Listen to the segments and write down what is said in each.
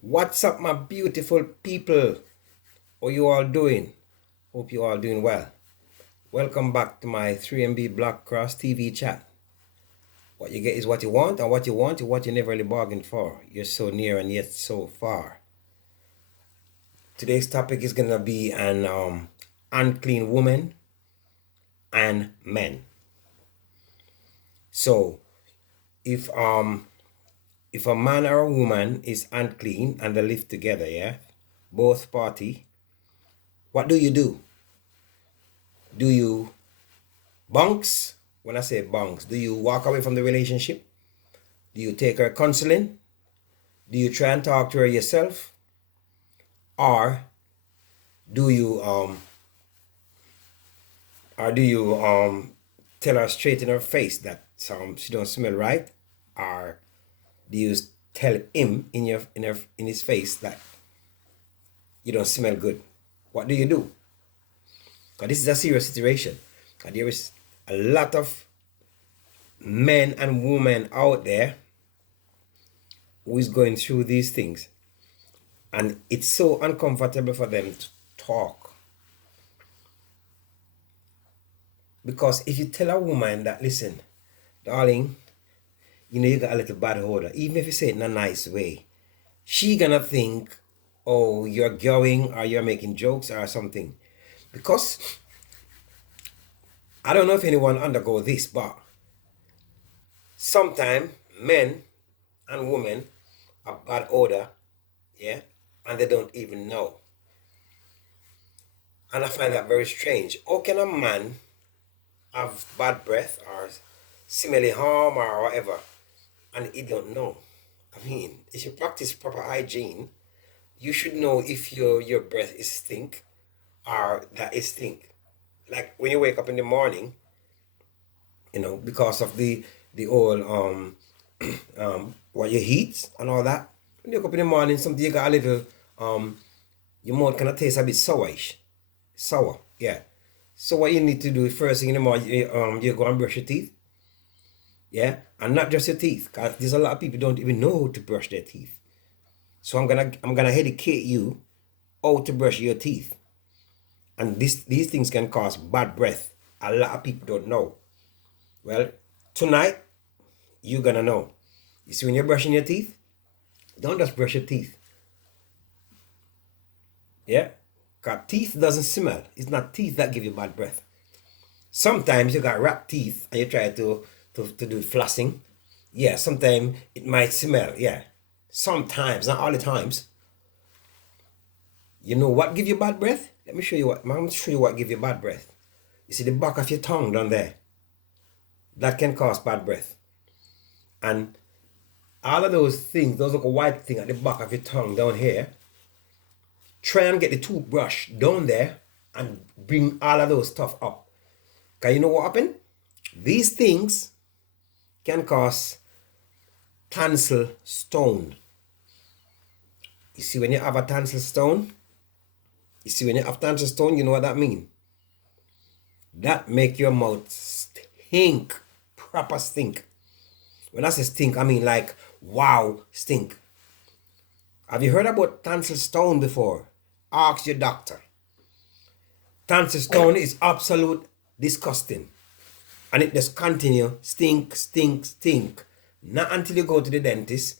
What's up, my beautiful people? How you all doing? Hope you all doing well. Welcome back to my 3MB Black Cross TV chat. What you get is what you want, and what you want is what you never really bargained for. You're so near and yet so far. Today's topic is gonna be an unclean woman and men. So, if if a man or a woman is unclean and they live together, yeah, both party, what do you do? Do you bunks? When I say bunks, do you walk away from the relationship? Do you take her counseling? Do you try and talk to her yourself? Or do you tell her straight in her face that she don't smell right? Or do you tell him in his face that you don't smell good? What do you do? Because this is a serious situation. Because there is a lot of men and women out there who is going through these things. And it's so uncomfortable for them to talk. Because if you tell a woman that, listen, darling, you got a little bad odor, even if you say it in a nice way, she gonna think, oh, you're going or you're making jokes or something. Because I don't know if anyone undergo this, but sometimes men and women have bad odor, yeah, and they don't even know. And I find that very strange. How can a man have bad breath or smelly harm or whatever, and he don't know? I mean, if you practice proper hygiene, you should know if your breath is stink or that is stink. Like when you wake up in the morning, because of the old what you heat and all that. When you wake up in the morning, something you got a little your mouth kind of tastes a bit sourish, sour, yeah. So what you need to do first thing in the morning, you go and brush your teeth, yeah, and not just your teeth, cause there's a lot of people don't even know how to brush their teeth. So I'm gonna educate you how to brush your teeth, and these things can cause bad breath. A lot of people don't know. Well, tonight you're gonna know. You see, when you're brushing your teeth, don't just brush your teeth. Yeah? Because teeth doesn't smell. It's not teeth that give you bad breath. Sometimes you got wrapped teeth and you try to do flossing. Yeah, sometimes it might smell. Yeah. Sometimes, not all the times. You know what give you bad breath? Let me show you what. I'm going to show you what give you bad breath. You see the back of your tongue down there? That can cause bad breath. And all of those things, those little white things at the back of your tongue down here, try and get the toothbrush down there and bring all of those stuff up. Because you know what happened? These things can cause tonsil stone. You see when you have a tonsil stone? You know what that means? That make your mouth stink. Proper stink. When I say stink, I mean like, wow, stink. Have you heard about tonsil stone before? Ask your doctor. Tonsil stone is absolute disgusting. And it just continue, stink, stink, stink. Not until you go to the dentist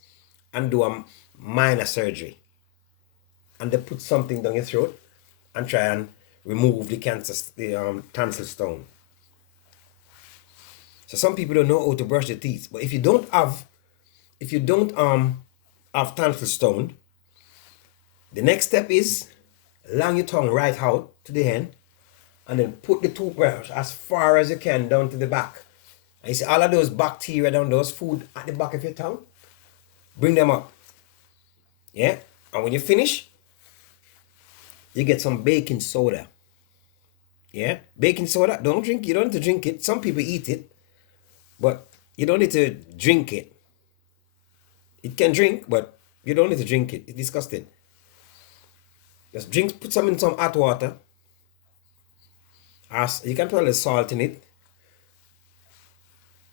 and do a minor surgery. And they put something down your throat and try and remove the tonsil stone. So some people don't know how to brush their teeth. But if you don't have tonsil stone, the next step is long your tongue right out to the end and then put the toothbrush as far as you can down to the back. And you see all of those bacteria down, those food at the back of your tongue, bring them up. Yeah? And when you finish, you get some baking soda. Yeah? Baking soda, don't drink, you don't need to drink it. Some people eat it, but you don't need to drink it. It can drink, but you don't need to drink it. It's disgusting. Just drink, put some in some hot water. You can put a little salt in it.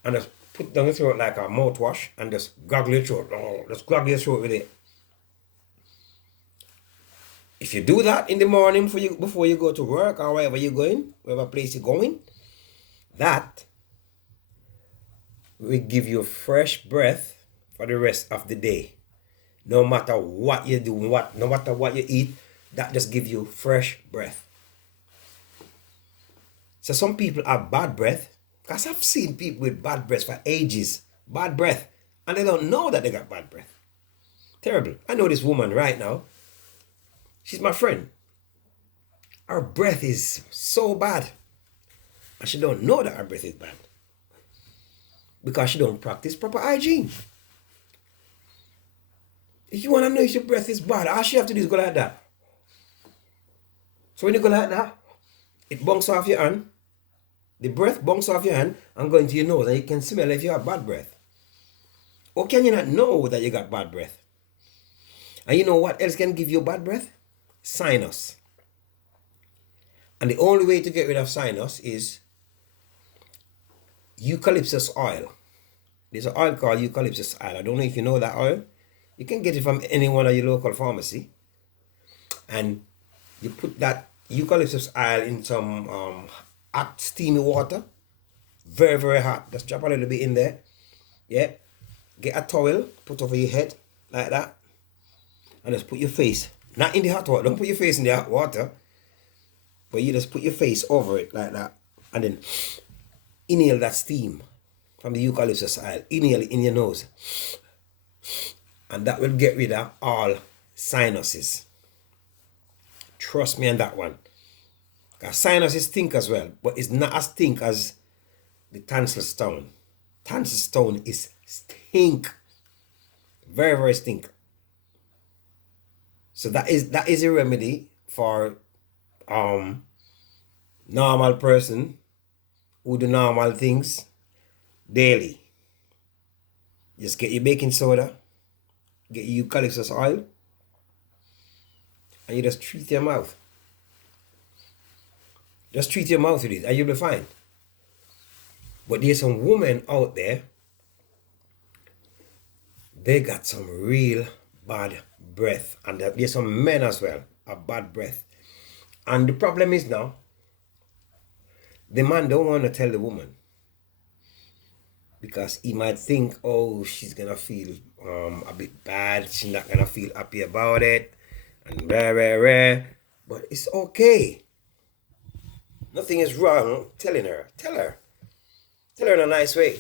And just put down your throat like a mouthwash and just gargle your throat. Oh, just gargle your throat with it. If you do that in the morning before you go to work or wherever you're going, wherever place you're going, that will give you fresh breath for the rest of the day. No matter what you do, no matter what you eat, that just gives you fresh breath. So some people have bad breath, because I've seen people with bad breath for ages, bad breath, and they don't know that they got bad breath. Terrible. I know this woman right now. She's my friend. Her breath is so bad, and she don't know that her breath is bad because she don't practice proper hygiene. If you want to know if your breath is bad, all you have to do is go like that. So when you go like that, it bounces off your hand. The breath bounces off your hand and go into your nose, and you can smell if you have bad breath. Or can you not know that you got bad breath? And you know what else can give you bad breath? Sinus. And the only way to get rid of sinus is eucalyptus oil. There's an oil called eucalyptus oil. I don't know if you know that oil. You can get it from any one of your local pharmacy. And you put that eucalyptus oil in some hot steamy water. Very, very hot. Just drop a little bit in there. Yeah. Get a towel, put over your head like that. And just put your face, not in the hot water. Don't put your face in the hot water. But you just put your face over it like that. And then inhale that steam from the eucalyptus oil. Inhale it in your nose. And that will get rid of all sinuses. Trust me on that one. Because sinuses stink as well. But it's not as stink as the tonsil stone. Tonsil stone is stink. Very, very stink. So that is a remedy for normal person who do normal things daily. Just get your baking soda, get your eucalyptus oil, and you just treat your mouth. Just treat your mouth with it and you'll be fine. But there's some women out there, they got some real bad breath. And there's some men as well, have bad breath. And the problem is now, the man don't want to tell the woman. Because he might think, oh, she's going to feel a bit bad. She's not going to feel happy about it. And rare. But it's okay. Nothing is wrong telling her. Tell her. Tell her in a nice way.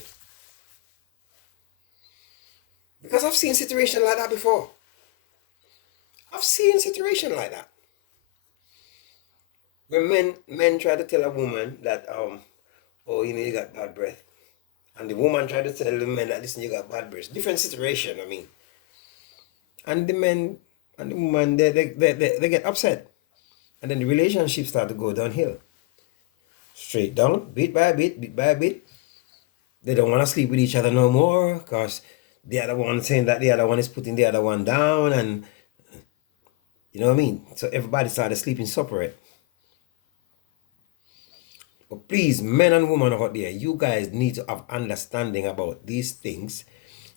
Because I've seen situations like that before. I've seen situations like that. When men try to tell a woman that, oh, you got bad breath. And the woman tried to tell the men that, listen, you got bad breath. Different situation, I mean. And the men and the woman, they get upset. And then the relationship start to go downhill. Straight down, bit by bit by bit. They don't want to sleep with each other no more because the other one saying that the other one is putting the other one down, and you know what I mean? So everybody started sleeping separate. But please, men and women out there, you guys need to have understanding about these things.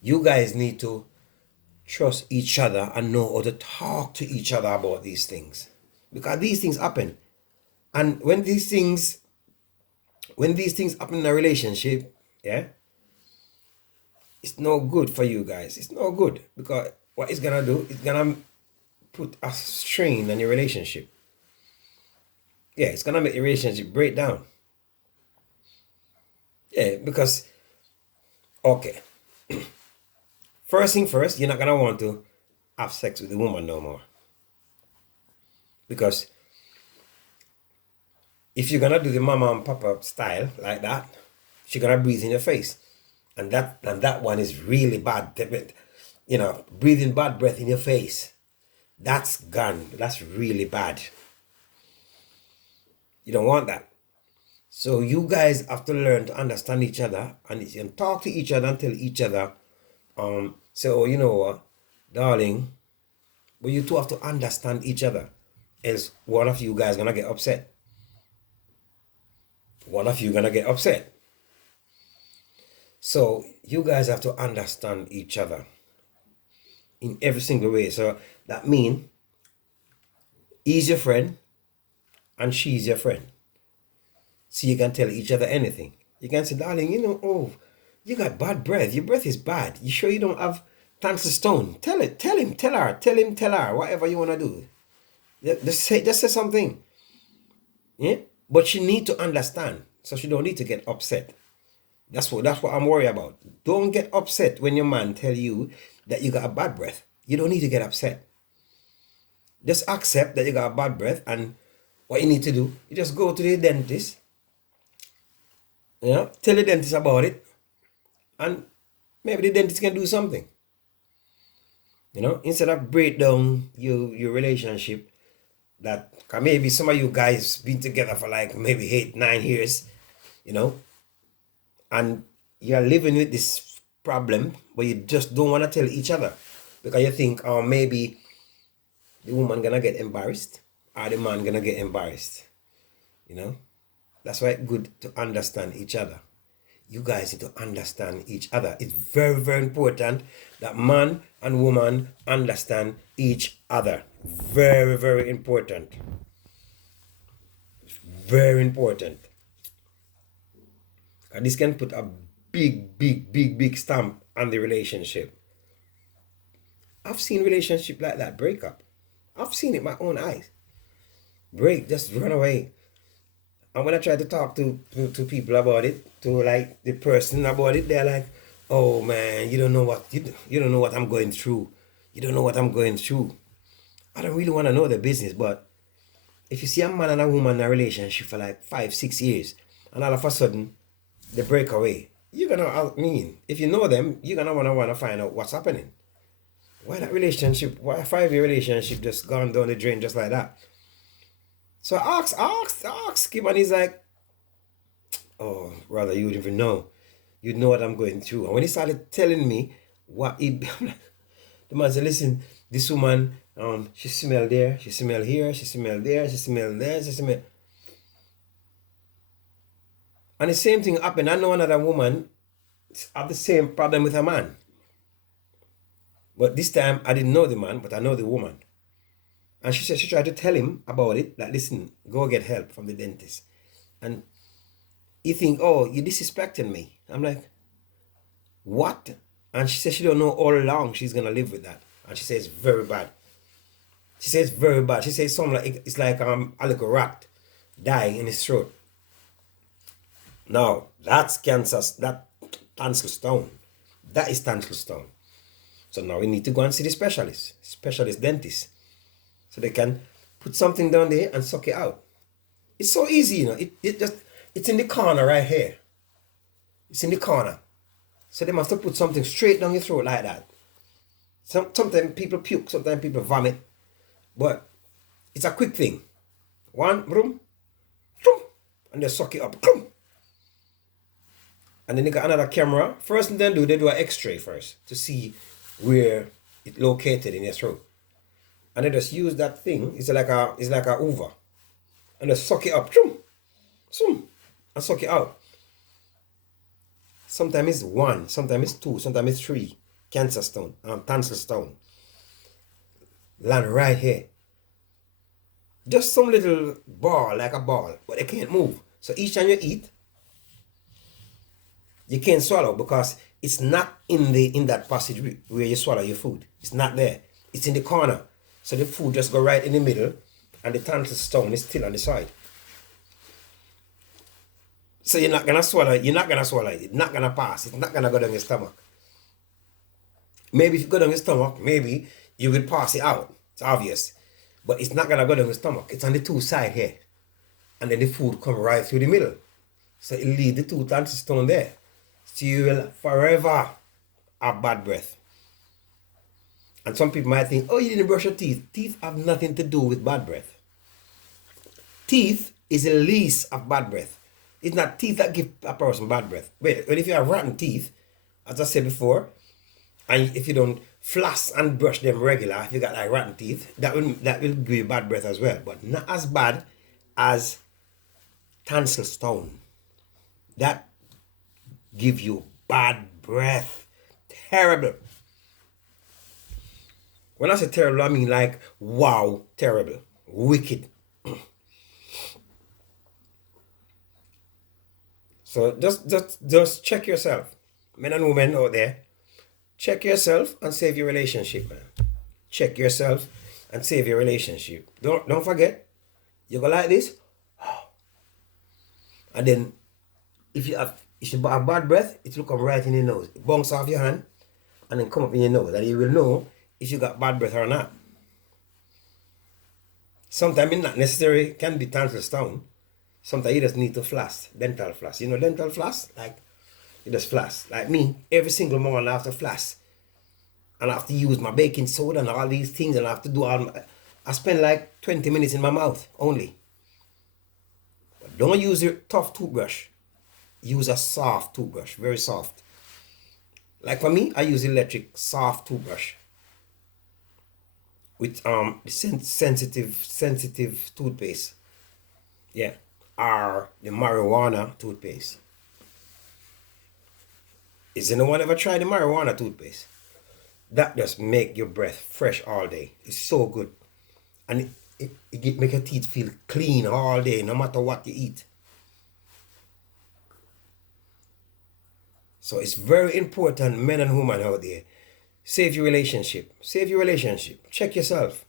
You guys need to trust each other and know how to talk to each other about these things. Because these things happen. And when these things happen in a relationship, yeah, it's no good for you guys. It's no good. Because what it's gonna do, it's gonna put a strain on your relationship. Yeah, it's gonna make your relationship break down. Yeah, because, okay. First thing first, you're not gonna want to have sex with the woman no more. Because if you're gonna do the mama and papa style like that, she's gonna breathe in your face. And that one is really bad. You know, breathing bad breath in your face. That's gone. That's really bad. You don't want that. So you guys have to learn to understand each other and talk to each other and tell each other, say, oh, you know what, darling, but you two have to understand each other. Else one of you guys gonna get upset. One of you gonna get upset. So you guys have to understand each other in every single way. So that means He's your friend and she's your friend. So you can tell each other anything. You can say, darling, oh, you got bad breath. Your breath is bad. You sure you don't have tonsil stone? Tell it. Tell him. Tell her. Tell her. Whatever you want to do. Just say something. Yeah? But she need to understand. So she don't need to get upset. That's what I'm worried about. Don't get upset when your man tell you that you got a bad breath. You don't need to get upset. Just accept that you got a bad breath, and what you need to do, you just go to the dentist. Tell the dentist about it, and maybe the dentist can do something. Instead of break down your relationship, that maybe some of you guys been together for like maybe 8-9 years, and you're living with this problem, but you just don't want to tell each other because you think, oh, maybe the woman gonna get embarrassed or the man gonna get embarrassed. That's why it's good to understand each other. You guys need to understand each other. It's very, very important that man and woman understand each other. Very, very important. Very important. And this can put a big stamp on the relationship. I've seen relationships like that break up. I've seen it with my own eyes. Break, just run away. And when I try to talk to people about it, to like the person about it, they're like, oh man, you don't know what I'm going through. You don't know what I'm going through. I don't really want to know the business, but if you see a man and a woman in a relationship for like 5-6 years, and all of a sudden they break away, you're gonna if you know them, you're gonna wanna find out what's happening. Why that relationship, why a 5-year relationship just gone down the drain just like that? So I ask him, and he's like, oh, brother, you wouldn't even know. You'd know what I'm going through. And when he started telling me what the man said, listen, this woman, she smelled there, she smelled here, she smelled there, she smelled there, she smelled. And the same thing happened. I know another woman have the same problem with a man. But this time, I didn't know the man, but I know the woman. And she said she tried to tell him about it, like, listen, go get help from the dentist. And he think, oh, you disrespecting me. I'm like, what? And she said she don't know all along she's going to live with that. And she says very bad. She says very bad. She says something like, it's like a little rat dying in his throat. Now, that's cancer, that tonsil stone. That is tonsil stone. So now we need to go and see the specialist dentist. So they can put something down there and suck it out. It's so easy, it's in the corner right here. It's in the corner. So they must have put something straight down your throat like that. Sometimes people puke, sometimes people vomit. But it's a quick thing. One, boom, and they suck it up. And then they got another camera. First thing they do an x-ray first to see where it's located in your throat. And they just use that thing. It's like a Hoover. And they suck it up. And suck it out. Sometimes it's 1, sometimes it's 2, sometimes it's 3. Cancer stone, tonsil stone. Land right here. Just some little ball, like a ball, but it can't move. So each time you eat, you can't swallow because it's not in that passage where you swallow your food. It's not there. It's in the corner. So the food just go right in the middle, and the tonsil stone is still on the side. So you're not gonna swallow it. It's not gonna pass. It's not gonna go down your stomach. Maybe if you go down your stomach, maybe you will pass it out. It's obvious. But it's not gonna go down your stomach. It's on the two sides here. And then the food come right through the middle. So it leave the two tonsil stone there. So you will forever have bad breath. And some people might think, oh, you didn't brush your teeth. Teeth have nothing to do with bad breath. Teeth is the least of bad breath. It's not teeth that give a person bad breath. But if you have rotten teeth, as I said before, and if you don't floss and brush them regular, if you got like rotten teeth, that will give you bad breath as well. But not as bad as tonsil stone. That give you bad breath. Terrible. When I say terrible, I mean like, wow, terrible. Wicked. So just check yourself. Men and women out there, check yourself and save your relationship, man. Check yourself and save your relationship. Don't forget, you go like this, and then if you have bad breath, it will come right in your nose. It bounce off your hand and then come up in your nose. And you will know if you got bad breath or not. Sometimes it's not necessary, can be tonsil stone. Sometimes you just need to floss, dental floss. You know dental floss? Like, you just floss. Like me, every single morning I have to floss. And I have to use my baking soda and all these things, and I have to do all I spend like 20 minutes in my mouth only. But don't use your tough toothbrush. Use a soft toothbrush, very soft. Like for me, I use electric soft toothbrush with sensitive toothpaste. Yeah. Or the marijuana toothpaste. Is anyone ever tried the marijuana toothpaste? That just make your breath fresh all day. It's so good. And it make your teeth feel clean all day, no matter what you eat. So it's very important, men and women out there. Save your relationship. Save your relationship. Check yourself.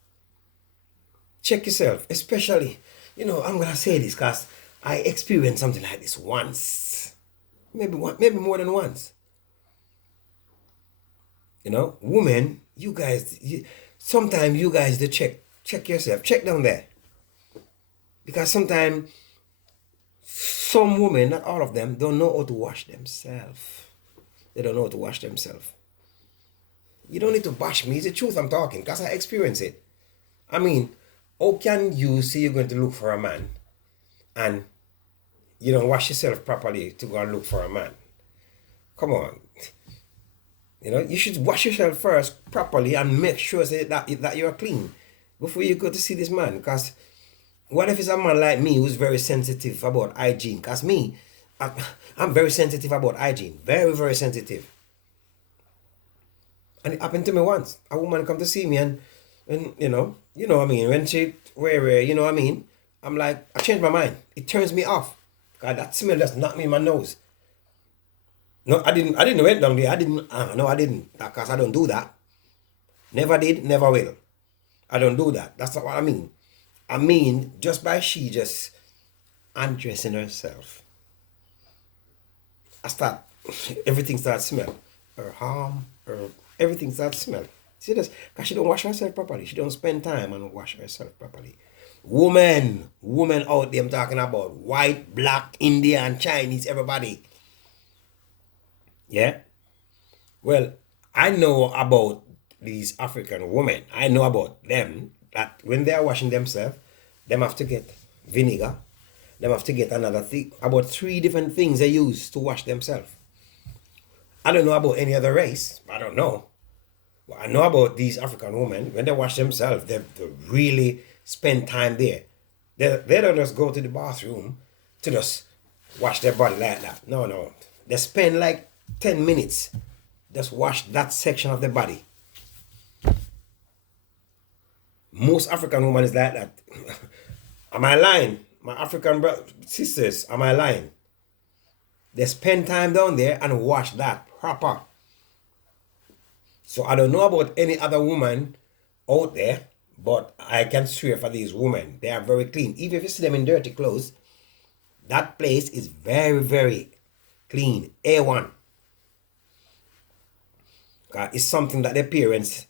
Check yourself. Especially, I'm going to say this because I experienced something like this once. Maybe more than once. Women, you guys, sometimes you guys, they check yourself. Check down there. Because sometimes some women, not all of them, don't know how to wash themselves. They don't know how to wash themselves. You don't need to bash me. It's the truth I'm talking, because I experience it. I mean, how can you say you're going to look for a man and you don't wash yourself properly to go and look for a man? Come on. You should wash yourself first properly and make sure that you're clean before you go to see this man. Because what if it's a man like me who's very sensitive about hygiene? Because me, I'm very sensitive about hygiene. Very, very sensitive. And it happened to me once. A woman come to see me and what I mean, when she I'm like, I changed my mind. It turns me off. God, that smell just knocked me in my nose. No, I didn't went down there. I didn't. Because I don't do that. Never did, never will. I don't do that. That's not what I mean. I mean, just by she just undressing herself, everything starts smell. Her arm, everything starts smell. See this? Because she don't wash herself properly. She don't spend time and wash herself properly. Women out there, I'm talking about white, black, Indian, Chinese, everybody. Yeah? Well, I know about these African women. I know about them, that when they are washing themselves, them have to get vinegar. Them have to get another thing. About 3 different things they use to wash themselves. I don't know about any other race. I don't know. But I know about these African women. When they wash themselves, they really spend time there. They don't just go to the bathroom to just wash their body like that. No. They spend like 10 minutes just wash that section of the body. Most African women is like that. Am I lying? My African sisters, am I lying? They spend time down there and wash that proper. So I don't know about any other woman out there, but I can swear for these women, they are very clean. Even if you see them in dirty clothes, that place is very, very clean. A1. It's something that their parents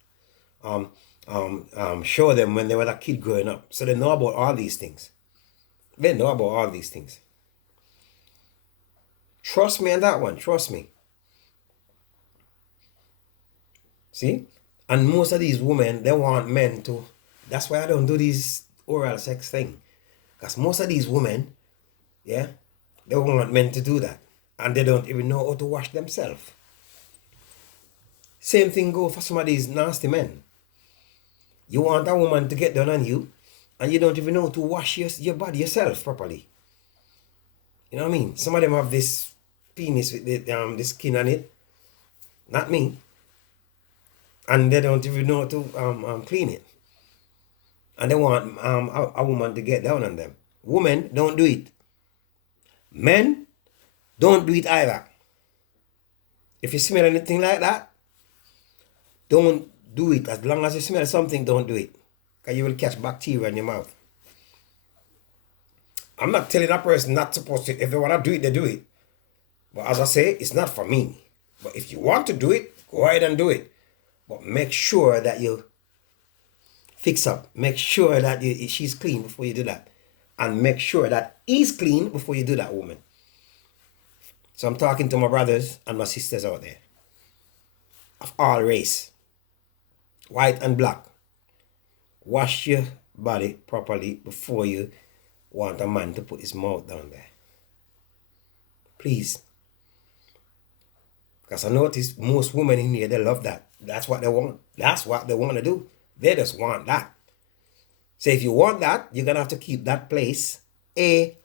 show them when they were a kid growing up. So they know about all these things. Trust me on that one. Trust me. See? And most of these women, they want men to... That's why I don't do these oral sex thing. Because most of these women, yeah, they want men to do that. And they don't even know how to wash themselves. Same thing go for some of these nasty men. You want a woman to get down on you, and you don't even know how to wash your body yourself properly. You know what I mean? Some of them have this penis with the skin on it. Not me. And they don't even know how to clean it. and they want a woman to get down on them. Women, don't do it. Men, don't do it either. If you smell anything like that, don't do it. As long as you smell something, don't do it. Because you will catch bacteria in your mouth. I'm not telling that person not supposed to. If they want to do it, they do it. But as I say, it's not for me. But if you want to do it, go ahead and do it. But make sure that you fix up. Make sure that she's clean before you do that. And make sure that he's clean before you do that, woman. So I'm talking to my brothers and my sisters out there. Of all race. White and black. Wash your body properly before you want a man to put his mouth down there. Please. Because I notice most women in here, they love that. That's what they want. That's what they want to do. They just want that. So if you want that, you're going to have to keep that place A1.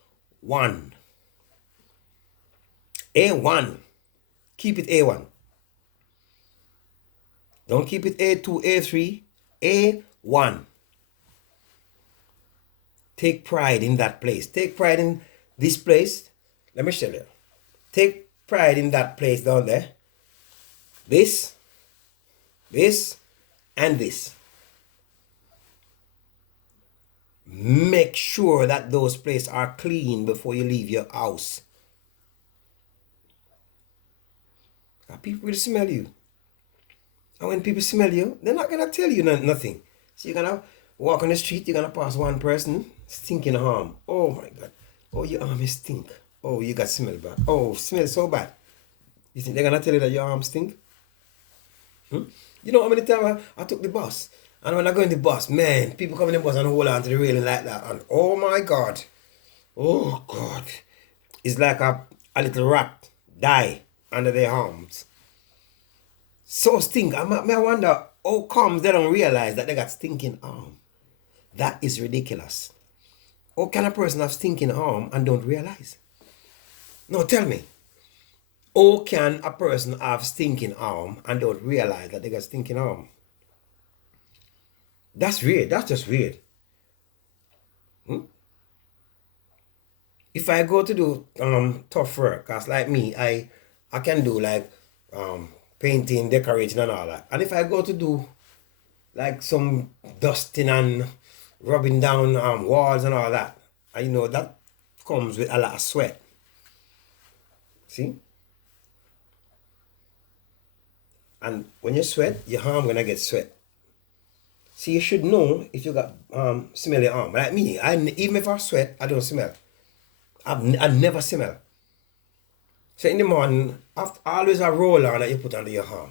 A1. Keep it A1. Don't keep it A2, A3, A1. Take pride in that place. Take pride in this place. Let me show you. Take pride in that place down there. This, and this. Make sure that those places are clean before you leave your house. People will smell you. And when people smell you, they're not going to tell you nothing. So you're going to walk on the street, you're going to pass one person, stinking arm. Oh my God. Oh, your arm is stink. Oh, you got smell bad. Oh, smell so bad. You think they're going to tell you that your arm stink? You know how many times I took the bus? And when I go in the bus, man, people come in the bus and hold on to the railing like that. And oh my God. Oh God. It's like a little rat die under their arms. So stink. I wonder how comes they don't realize that they got stinking arm. That is ridiculous. How can a person have stinking arm and don't realize? No, tell me. How can a person have stinking arm and don't realize that they got stinking arm? That's weird. That's just weird. If I go to do tough work, cause like me, I can do like painting, decorating and all that. And if I go to do like some dusting and rubbing down walls and all that, and you know that comes with a lot of sweat. See? And when you sweat, your arm gonna get sweat. See, you should know if you got smelly arm. Like me, even if I sweat, I don't smell. I never smell. So in the morning, always a roll on that you put under your arm.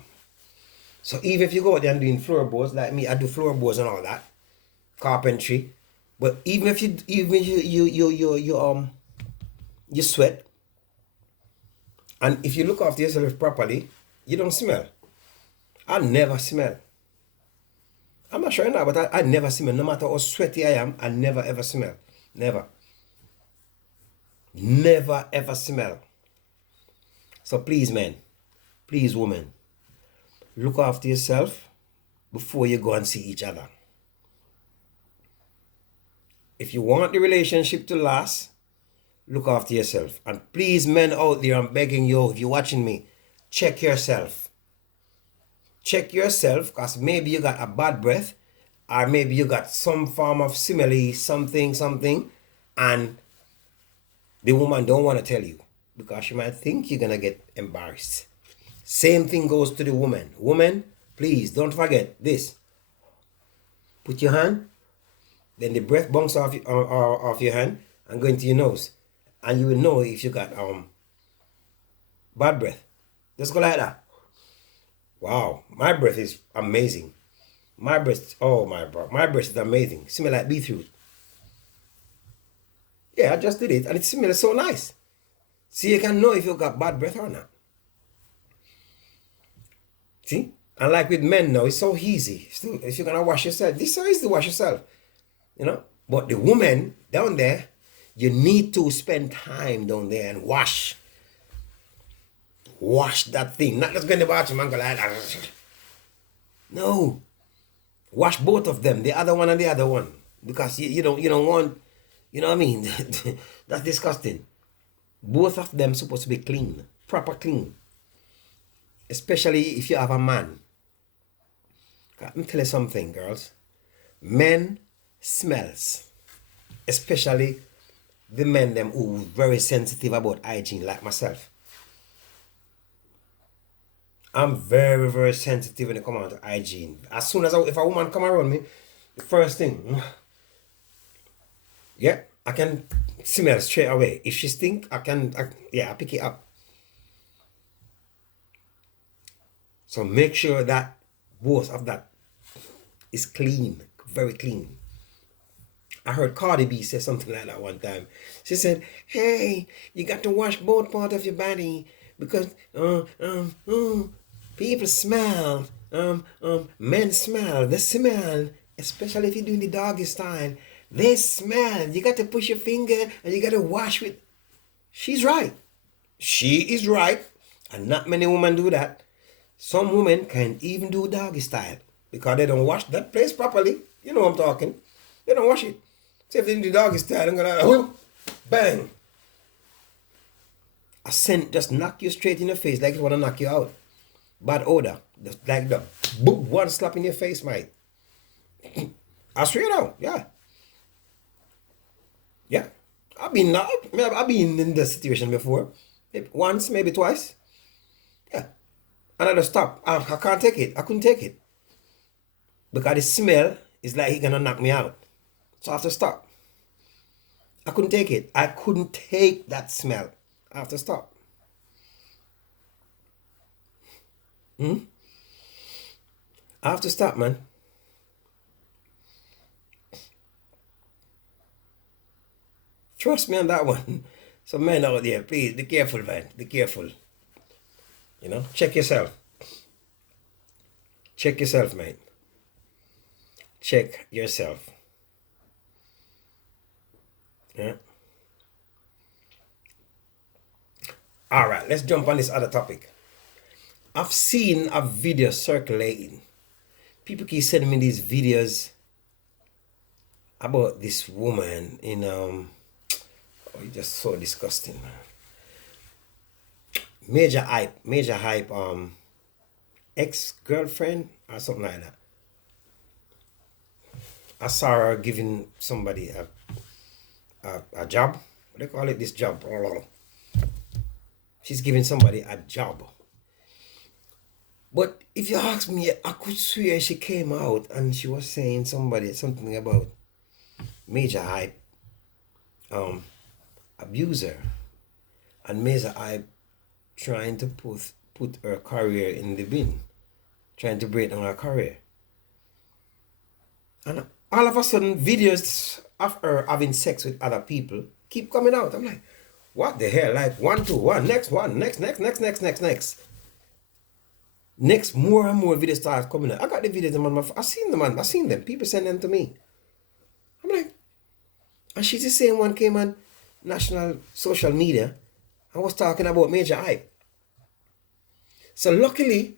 So even if you go out there and doing floorboards, like me, I do floorboards and all that, carpentry. But even if you sweat, and if you look after yourself properly, you don't smell. I never smell. I'm not sure now, but I never smell. No matter how sweaty I am, I never ever smell. Never. Never ever smell. So please, men, please, women, look after yourself before you go and see each other. If you want the relationship to last, look after yourself. And please, men out there, I'm begging you, if you're watching me, check yourself. Check yourself, because maybe you got a bad breath, or maybe you got some form of smelly something, and the woman don't want to tell you, because she might think you're going to get embarrassed. Same thing goes to the woman. Woman, please don't forget this. Put your hand, then the breath bounces off your hand and go into your nose. And you will know if you got bad breath. Just go like that. Wow, my breath is amazing. My breath, my breath is amazing. Smell like beetroot. Yeah, I just did it and it smells so nice. See, you can know if you got bad breath or not. See? And like with men now, it's so easy. Still, if you're going to wash yourself, this is so easy to wash yourself. You know? But the woman down there, you need to spend time down there and wash. Wash that thing. Not just go in the bathroom and go like that. No. Wash both of them. The other one and the other one. because you don't want, you know what I mean? That's disgusting. Both of them supposed to be clean, proper clean. Especially if you have a man. Let me tell you something, girls. Men smells. Especially the men them who very sensitive about hygiene, like myself. I'm very, very sensitive when it comes to hygiene. As soon as if a woman come around me, the first thing, yeah, I can smell straight away. If she stink, I pick it up. So make sure that both of that is clean, very clean. I heard Cardi B say something like that one time. She said, "Hey, you got to wash both parts of your body because people smell. Men smell. They smell, especially if you're doing the doggy style. They smell. You got to push your finger and you got to wash with." She's right. She is right, and not many women do that. Some women can even do doggy style because they don't wash that place properly. You know what I'm talking. They don't wash it. So if they do doggy style, I'm gonna bang. A scent just knock you straight in the face like it wanna knock you out. Bad odor. Just like the boom, one slap in your face, mate. I swear now, yeah. Yeah. I've been in this situation before. Maybe once, maybe twice. Yeah. And I just stop. I can't take it. I couldn't take it. Because the smell is like it's gonna knock me out. So I have to stop. I couldn't take it. I couldn't take that smell. I have to stop. I have to stop, man. Trust me on that one. So men out there, please be careful, man. Be careful. Check yourself. Check yourself, mate. Check yourself. Yeah. All right, let's jump on this other topic. I've seen a video circulating. People keep sending me these videos about this woman in it's just so disgusting, man. Major hype, ex-girlfriend or something like that. I saw her giving somebody a job. What do they call it? This job. She's giving somebody a job. But if you ask me, I could swear she came out and she was saying something about major hype abuser, and major hype trying to put her career in the bin, trying to break down her career. And all of a sudden, videos of her having sex with other people keep coming out. I'm like, what the hell? Like 1, 2, 1, next one, next. Next, more and more videos start coming out. I got the videos on my phone. I've seen them. People send them to me. I'm like, and she's the same one came on national social media and was talking about major hype. So luckily,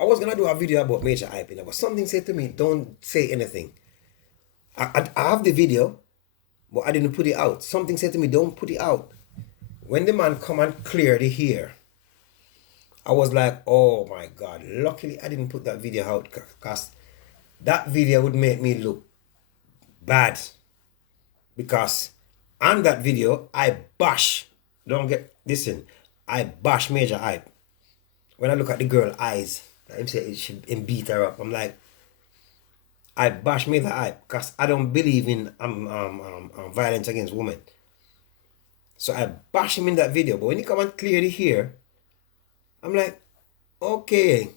I was gonna do a video about major hype, but something said to me, don't say anything. I have the video, but I didn't put it out. Something said to me, don't put it out. When the man come and clear the hair, I was like, oh my God. Luckily, I didn't put that video out because that video would make me look bad. Because on that video, I bash major hype. When I look at the girl eyes, I'm saying she beat her up. I'm like, I bash major hype because I don't believe in violence against women. So I bash him in that video. But when he come and clear the hair, I'm like, okay.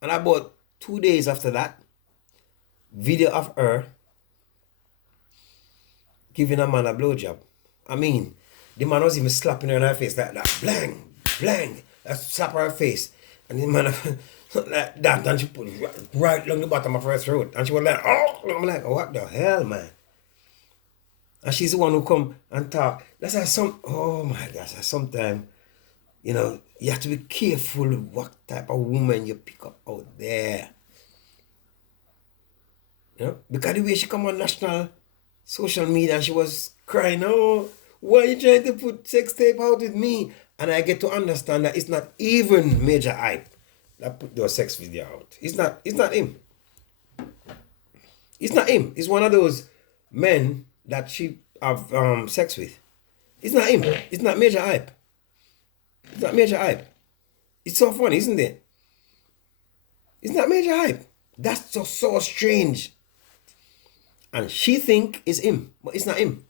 And about 2 days after that, video of her giving a man a blowjob. I mean, the man was even slapping her in her face like that. Blang, blang. Slap her face. And the man like that. And she put it right along the bottom of her throat. And she was like, oh. I'm like, what the hell, man? And she's the one who come and talk. That's like oh my gosh, sometimes, you have to be careful what type of woman you pick up out there. Because the way she come on national social media, and she was crying, oh, why are you trying to put sex tape out with me? And I get to understand that it's not even Major Hype that put those sex video out. It's not him. It's not him. It's one of those men that she have sex with. It's not him. It's not Major Hype. It's not Major Hype. It's so funny, isn't it? It's not Major Hype. That's so strange. And she think it's him, but it's not him.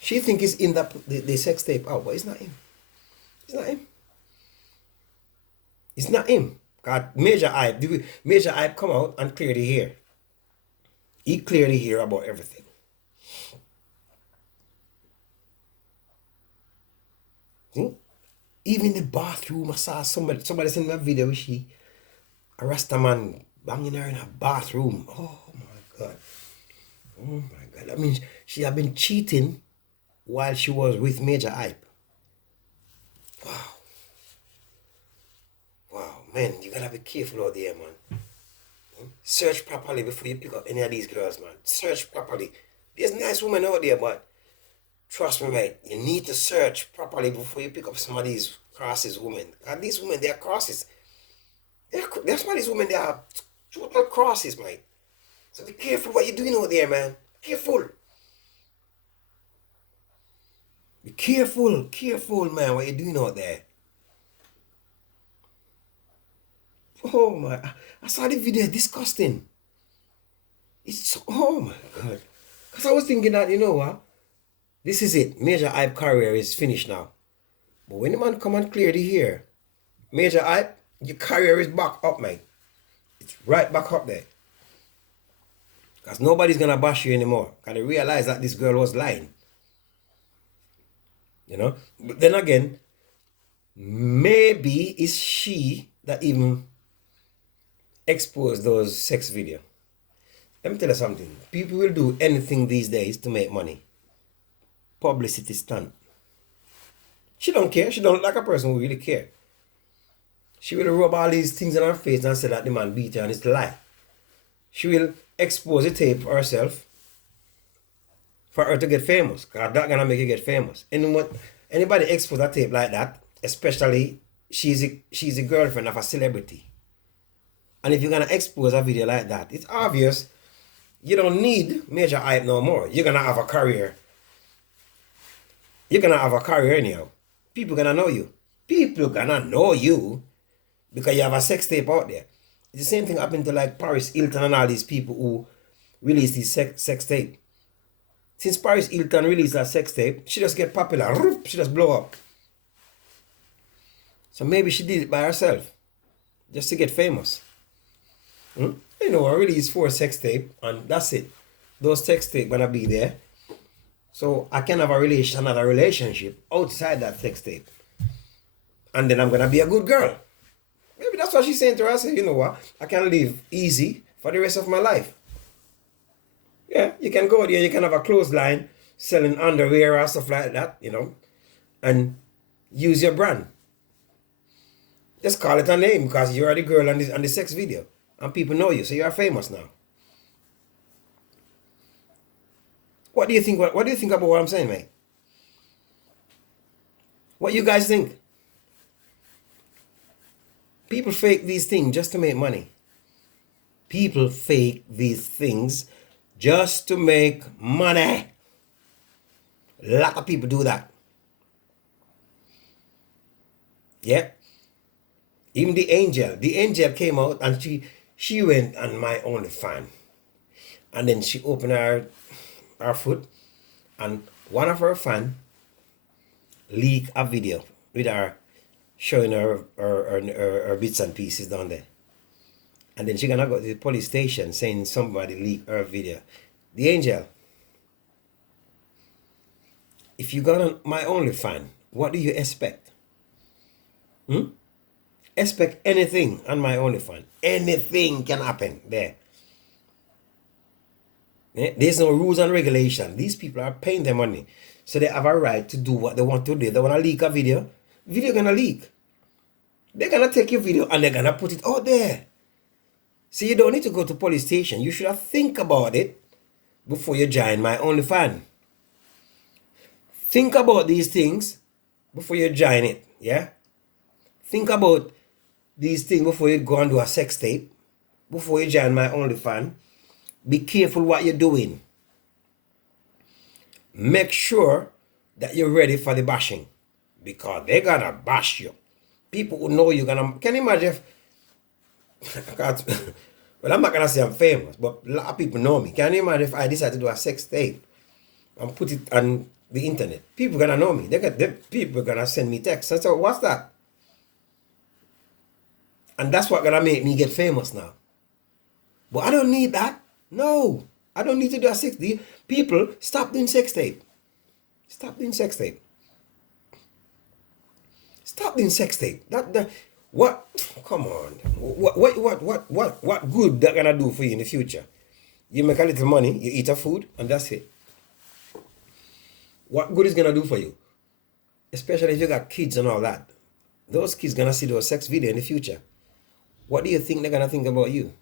She think it's him that put the sex tape out, but it's not him. It's not him. It's not him. God, Major Hype come out and clear the hair. He clearly hear about everything. See? Even in the bathroom, I saw somebody sent me a video where a Rasta man banging her in a bathroom. Oh my God. Oh my God. That means she had been cheating while she was with Major Hype. Wow. Wow, man, you gotta be careful out there, man. Search properly before you pick up any of these girls, man. Search properly. There's nice women out there, but trust me, mate, you need to search properly before you pick up some of these crosses women. And these women, they are crosses. That's why these women, they are total crosses, mate. So be careful what you're doing out there, man. Careful. Be careful, man, what you're doing out there. Oh my, I saw the video, disgusting. It's so, oh my God. Because I was thinking that, you know what? This is it. Major Hype career is finished now. But when the man come and clear the hair, Major Hype, your career is back up, mate. It's right back up there. Because nobody's going to bash you anymore. Because they realize that this girl was lying. You know? But then again, maybe it's she that even exposed those sex videos. Let me tell you something. People will do anything these days to make money. Publicity stunt. She don't care. She don't look like a person who really care. She will rub all these things in her face and say that the man beat her and it's a lie. She will expose the tape herself for her to get famous. Because that's gonna make you get famous. And what anybody expose a tape like that, especially she's a girlfriend of a celebrity. And if you're gonna expose a video like that, it's obvious you don't need Major Hype no more. You're gonna have a career. You're gonna have a career anyhow. People gonna know you. People gonna know you because you have a sex tape out there. It's the same thing happened to like Paris Hilton and all these people who released these sex tape. Since Paris Hilton released that sex tape, she just get popular. She just blow up. So maybe she did it by herself. Just to get famous. You know, I release 4 sex tape and that's it. Those sex tape gonna be there. So I can have another relationship outside that sex tape. And then I'm gonna be a good girl. Maybe that's what she's saying to her. I said, you know what? I can live easy for the rest of my life. Yeah, you can go there, you can have a clothesline selling underwear or stuff like that, you know, and use your brand. Just call it a name because you're the girl on the sex video. And people know you, so you are famous now. What do you think? What do you think about what I'm saying, mate? What you guys think? People fake these things just to make money. People fake these things just to make money. A lot of people do that. Yeah. Even the angel came out and she went on my OnlyFans. And then she opened her foot and one of her fans leaked a video with her showing her bits and pieces down there. And then she gonna go to the police station saying somebody leaked her video. The angel, if you got on my OnlyFans, what do you expect? Expect anything on my OnlyFans. Anything can happen there. There's no rules and regulation. These people are paying their money. So they have a right to do what they want to do. They want to leak a video. Video gonna leak. They're gonna take your video and they're gonna put it out there. So you don't need to go to police station. You should have think about it before you join my OnlyFans. Think about these things before you join it, yeah? Think about these things before you go and do a sex tape, before you join my OnlyFans. Be careful what you're doing. Make sure that you're ready for the bashing, because they're gonna bash you. People who know you're gonna, can you imagine if, well, I'm not gonna say I'm famous, but a lot of people know me. Can you imagine if I decide to do a sex tape and put it on the internet? People gonna know me. People are gonna send me texts and say, what's that? And that's what gonna make me get famous now. But I don't need that. No, I don't need to do a sex tape. People, stop doing sex tape. Stop doing sex tape. Stop doing sex tape. What? Come on. What good that gonna do for you in the future? You make a little money, you eat a food, and that's it. What good is gonna do for you? Especially if you got kids and all that. Those kids gonna see those sex video in the future. What do you think they're gonna think about you?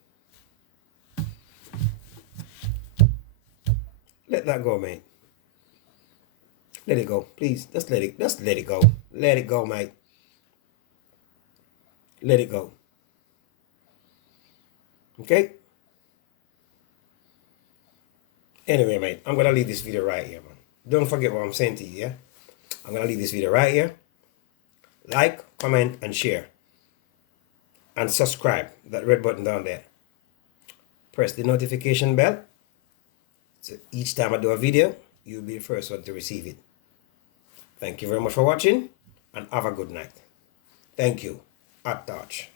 Let that go, mate. Let it go, please. Just let it go. Let it go, mate. Let it go. Okay? Anyway, mate, I'm gonna leave this video right here, man. Don't forget what I'm saying to you, yeah? I'm gonna leave this video right here. Like, comment, and share. And subscribe. That red button down there. Press the notification bell. So each time I do a video, you'll be the first one to receive it. Thank you very much for watching, and have a good night. Thank you. Hot touch.